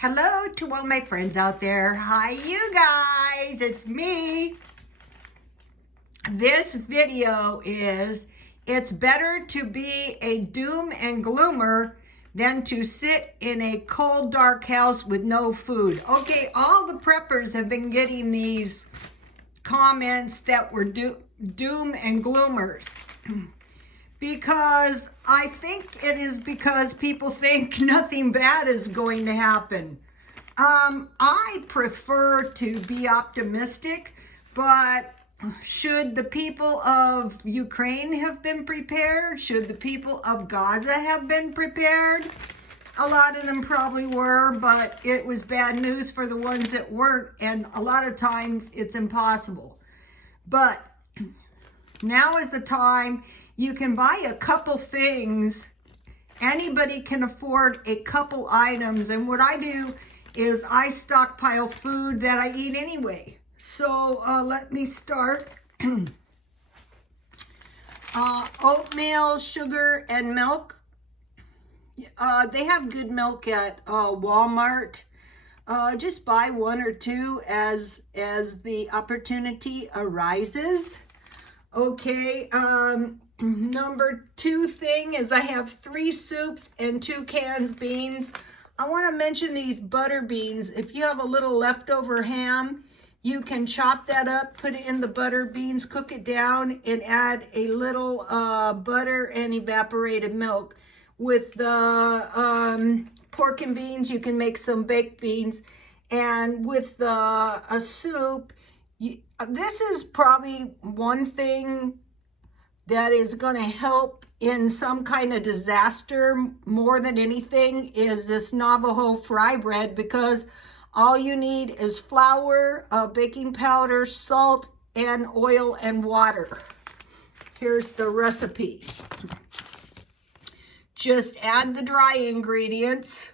Hello to all my friends out there. Hi, you guys. It's me. This video is, it's better to be a doom and gloomer than to sit in a cold, dark house with no food. Okay, all the preppers have been getting these comments that were doom and gloomers. Because I think it is because people think nothing bad is going to happen. I prefer to be optimistic, but should the people of Ukraine have been prepared? Should the people of Gaza have been prepared? A lot of them probably were, but it was bad news for the ones that weren't, and a lot of times it's impossible. But now is the time. You can buy a couple things. Anybody can afford a couple items. And what I do is I stockpile food that I eat anyway. So let me start. Oatmeal, sugar, and milk. They have good milk at Walmart. Just buy one or two as the opportunity arises. Okay, number two thing is I have 3 soups and 2 cans beans. I want to mention these butter beans. If you have a little leftover ham, you can chop that up, put it in the butter beans, cook it down, and add a little butter and evaporated milk. With the pork and beans, you can make some baked beans. And with a soup, this is probably one thing that is going to help in some kind of disaster more than anything is this Navajo fry bread, because all you need is flour, baking powder, salt, and oil and water. Here's the recipe. Just add the dry ingredients.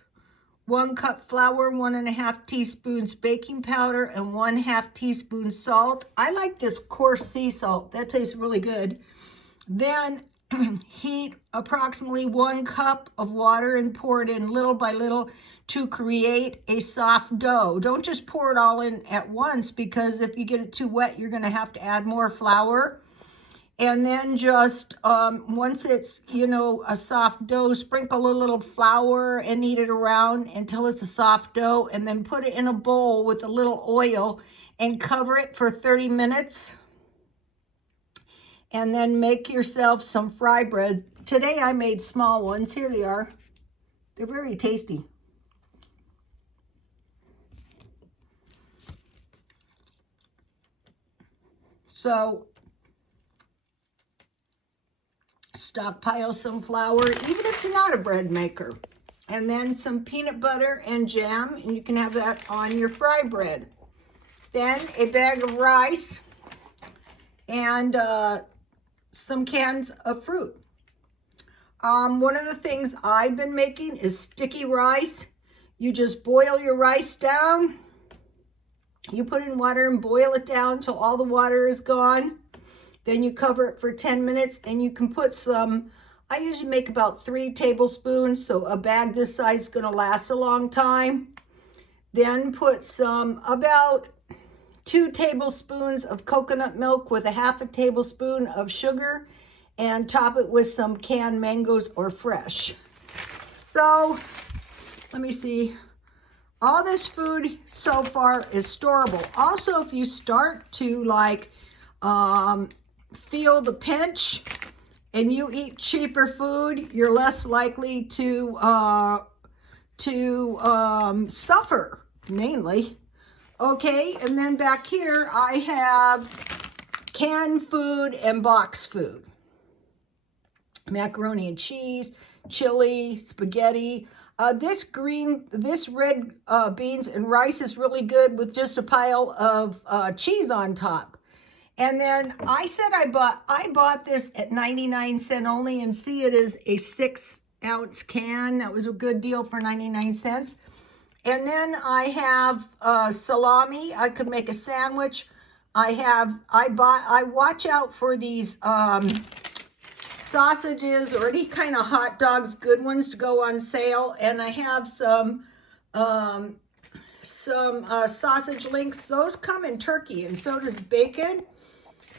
1 cup flour, 1½ teaspoons baking powder, and 1/2 teaspoon salt. I like this coarse sea salt. That tastes really good. Then heat approximately 1 cup of water and pour it in little by little to create a soft dough. Don't just pour it all in at once, because if you get it too wet, you're going to have to add more flour. And then just once it's, a soft dough, sprinkle a little flour and knead it around until it's a soft dough, and then put it in a bowl with a little oil and cover it for 30 minutes. And then make yourself some fry breads. Today I made small ones. Here they are. They're very tasty. So stockpile some flour, even if you're not a bread maker. And then some peanut butter and jam, and you can have that on your fry bread. Then a bag of rice and some cans of fruit. One of the things I've been making is sticky rice. You just boil your rice down. You put it in water and boil it down till all the water is gone. Then you cover it for 10 minutes, and you can put some, I usually make about 3 tablespoons, so a bag this size is going to last a long time. Then put some, about 2 tablespoons of coconut milk with 1/2 tablespoon of sugar, and top it with some canned mangoes or fresh. So, let me see. All this food so far is storable. Also, if you start to feel the pinch and you eat cheaper food, you're less likely to suffer, mainly. Okay, and then back here I have canned food and box food. Macaroni and cheese, chili, spaghetti. This red beans and rice is really good with just a pile of cheese on top. And then I said I bought this at 99 cents only, and see, it is a 6-ounce can. That was a good deal for 99 cents. And then I have salami. I could make a sandwich. I watch out for these sausages or any kind of hot dogs, good ones to go on sale. And I have some some sausage links. Those come in turkey, and so does bacon.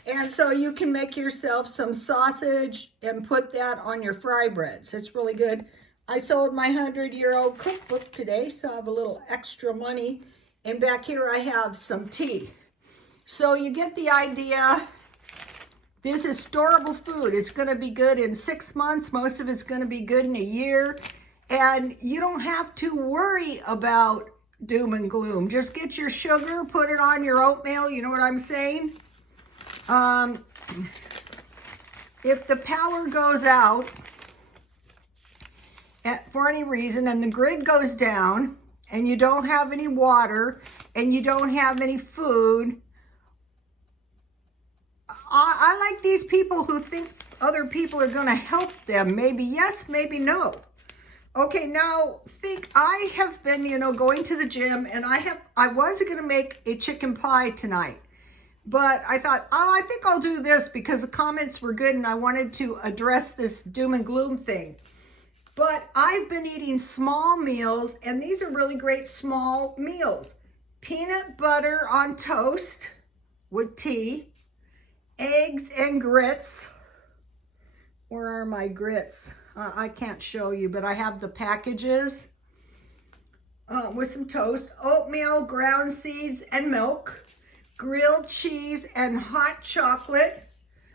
And so you can make yourself some sausage and put that on your fry breads. It's really good. I sold my 100-year-old cookbook today, so I have a little extra money. And back here I have some tea. So you get the idea. This is storable food. It's going to be good in 6 months. Most of it's going to be good in a year. And you don't have to worry about doom and gloom. Just get your sugar, put it on your oatmeal. You know what I'm saying? If the power goes out for any reason and the grid goes down and you don't have any water and you don't have any food, I like these people who think other people are going to help them. Maybe yes, maybe no. Okay, now think, I have been, going to the gym, and I was going to make a chicken pie tonight. But I thought, I think I'll do this because the comments were good and I wanted to address this doom and gloom thing. But I've been eating small meals, and these are really great small meals. Peanut butter on toast with tea, eggs and grits. Where are my grits? I can't show you, but I have the packages with some toast, oatmeal, ground seeds, and milk. Grilled cheese and hot chocolate.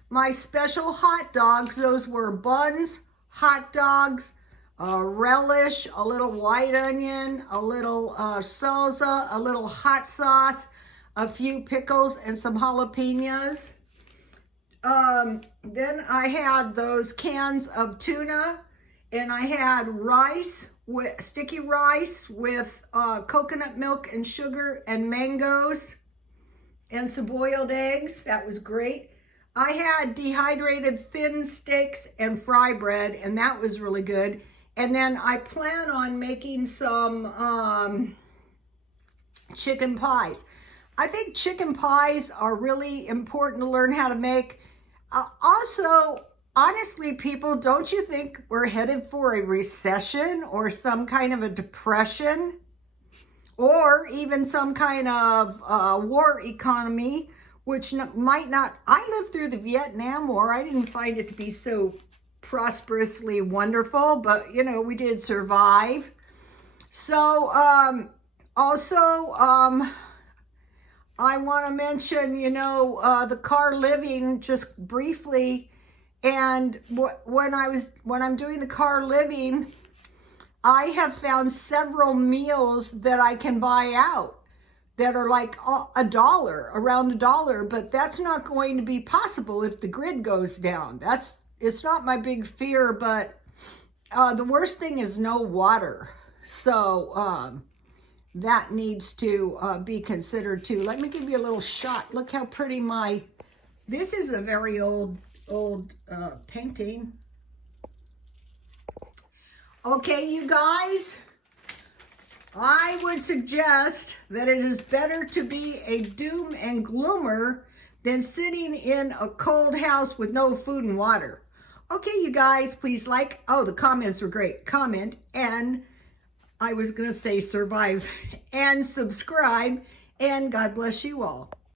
My special hot dogs, those were buns, hot dogs, relish, a little white onion, a little salsa, a little hot sauce, a few pickles, and some jalapenos. Then I had those cans of tuna, and I had rice, with sticky rice with coconut milk and sugar and mangoes. And some boiled eggs. That was great. I had dehydrated thin steaks and fry bread, and that was really good. And then I plan on making some chicken pies. I think chicken pies are really important to learn how to make. Also, honestly, people, don't you think we're headed for a recession or some kind of a depression? Or even some kind of war economy, which might not. I lived through the Vietnam War. I didn't find it to be so prosperously wonderful, but we did survive. So also I want to mention the car living just briefly. And when I'm doing the car living, I have found several meals that I can buy out that are like $1, around $1, but that's not going to be possible if the grid goes down. It's not my big fear, but the worst thing is no water. So that needs to be considered too. Let me give you a little shot. Look how pretty this is a very old painting. Okay, you guys, I would suggest that it is better to be a doom and gloomer than sitting in a cold house with no food and water. Okay, you guys, please like. Oh, the comments were great. Comment, and I was going to say survive, and subscribe, and God bless you all.